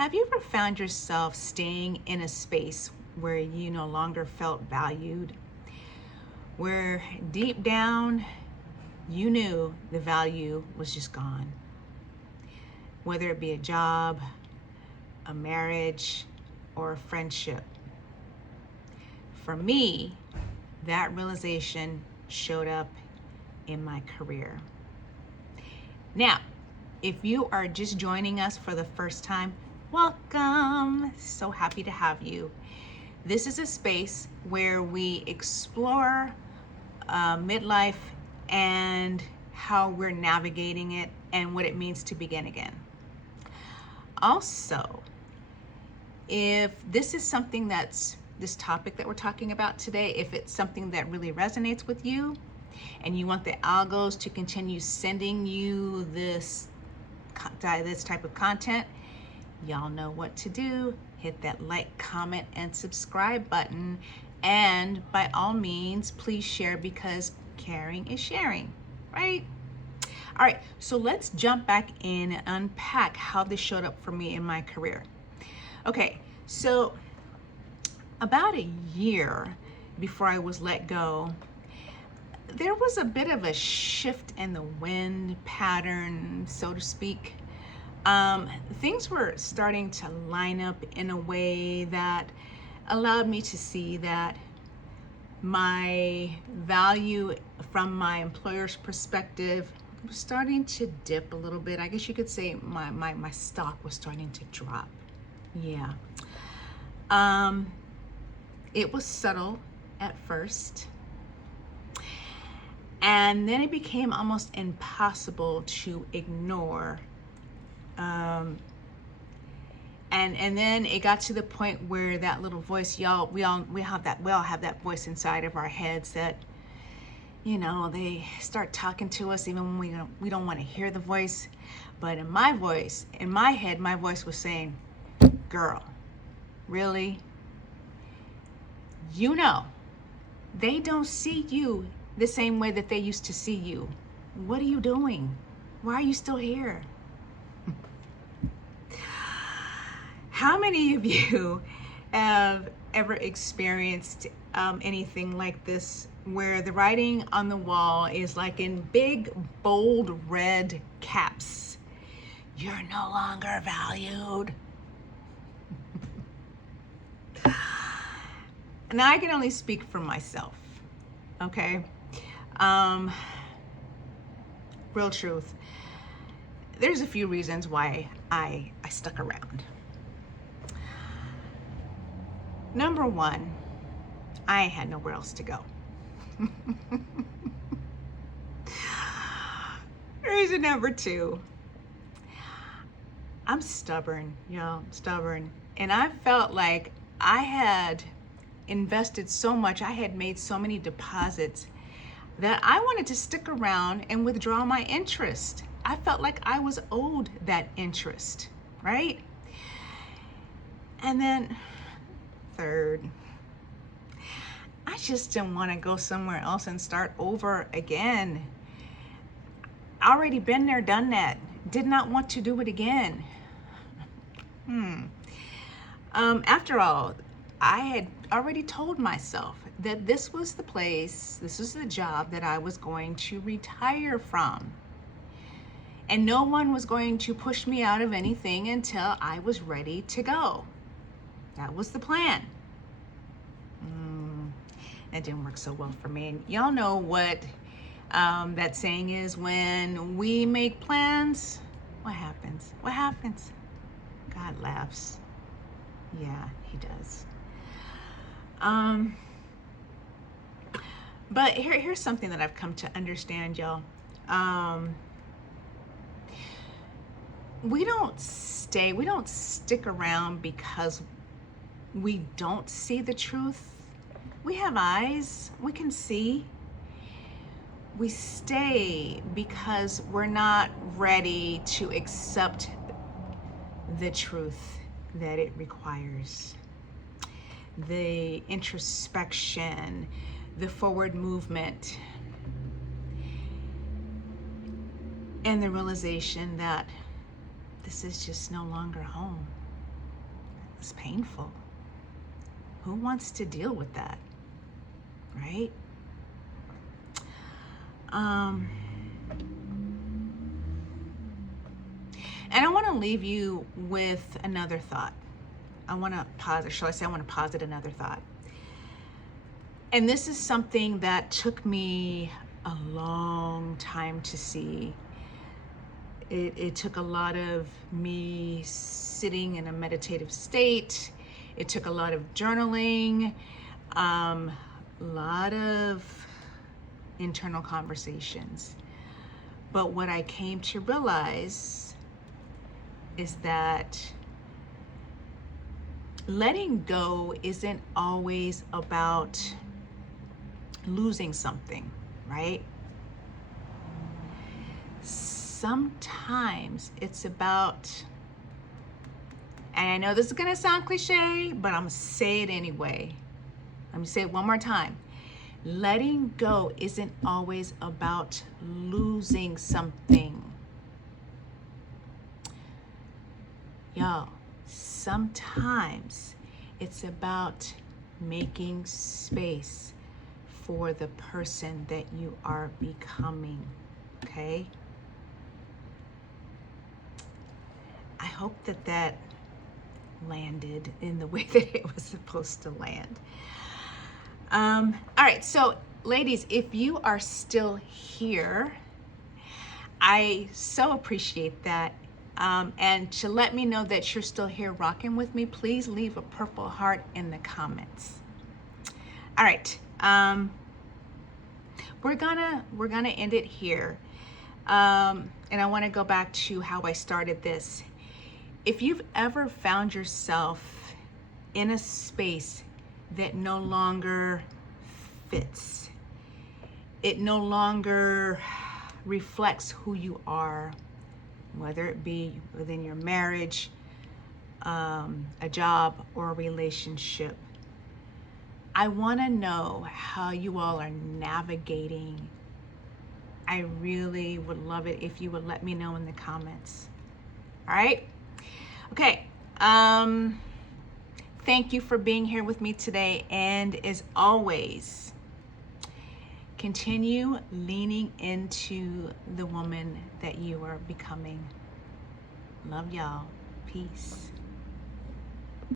Have you ever found yourself staying in a space where you no longer felt valued? Where deep down you knew the value was just gone? Whether it be a job, a marriage, or a friendship. For me, that realization showed up in my career. Now, if you are just joining us for the first time, welcome. So happy to have you. This is a space where we explore midlife and how we're navigating it and what it means to begin again. Also, if this is something this topic that we're talking about today, if it's something that really resonates with you and you want the algos to continue sending you this type of content, y'all know what to do. Hit that like, comment, and subscribe button. And by all means, please share, because caring is sharing, right? All right, so let's jump back in and unpack how this showed up for me in my career. Okay, so about a year before I was let go, there was a bit of a shift in the wind pattern, so to speak. Things were starting to line up in a way that allowed me to see that my value from my employer's perspective was starting to dip a little bit. I guess you could say my stock was starting to drop. Yeah. It was subtle at first, and then it became almost impossible to ignore. And then it got to the point where that little voice, we all have that voice inside of our heads that, they start talking to us even when we don't want to hear the voice. But in my head, my voice was saying, girl, really? They don't see you the same way that they used to see you. What are you doing? Why are you still here? How many of you have ever experienced anything like this, where the writing on the wall is like in big, bold red caps? You're no longer valued. And I can only speak for myself, okay? Real truth. There's a few reasons why I stuck around. Number one, I had nowhere else to go. Reason number two, I'm stubborn, y'all, stubborn. And I felt like I had invested so much, I had made so many deposits, that I wanted to stick around and withdraw my interest. I felt like I was owed that interest, right? And then third, I just didn't want to go somewhere else and start over again. Already been there, done that. Did not want to do it again. After all, I had already told myself that this was the place, this was the job that I was going to retire from. And no one was going to push me out of anything until I was ready to go. That was the plan. That didn't work so well for me. And y'all know what that saying is: when we make plans, what happens? What happens? God laughs. Yeah, he does. But here's something that I've come to understand, y'all. We don't stick around because we don't see the truth. We have eyes, we can see. We stay because we're not ready to accept the truth that it requires. The introspection, the forward movement, and the realization that this is just no longer home. It's painful. Who wants to deal with that, right? And I want to leave you with another thought. I want to posit, shall I say, I want to posit another thought. And this is something that took me a long time to see. It took a lot of me sitting in a meditative state. It took a lot of journaling, a lot of internal conversations. But what I came to realize is that letting go isn't always about losing something, right? Sometimes it's about, and I know this is gonna sound cliche, but I'm gonna say it anyway. Let me say it one more time. Letting go isn't always about losing something. Y'all, sometimes it's about making space for the person that you are becoming, okay? I hope that that landed in the way that it was supposed to land. All right, so ladies, if you are still here, I so appreciate that. And to let me know that you're still here rocking with me, please leave a purple heart in the comments. All right, we're gonna end it here. And I want to go back to how I started this. If you've ever found yourself in a space that no longer fits, it no longer reflects who you are, whether it be within your marriage, a job, or a relationship, I want to know how you all are navigating. I really would love it if you would let me know in the comments. All right? Okay. Thank you for being here with me today. And as always, continue leaning into the woman that you are becoming. Love y'all. Peace.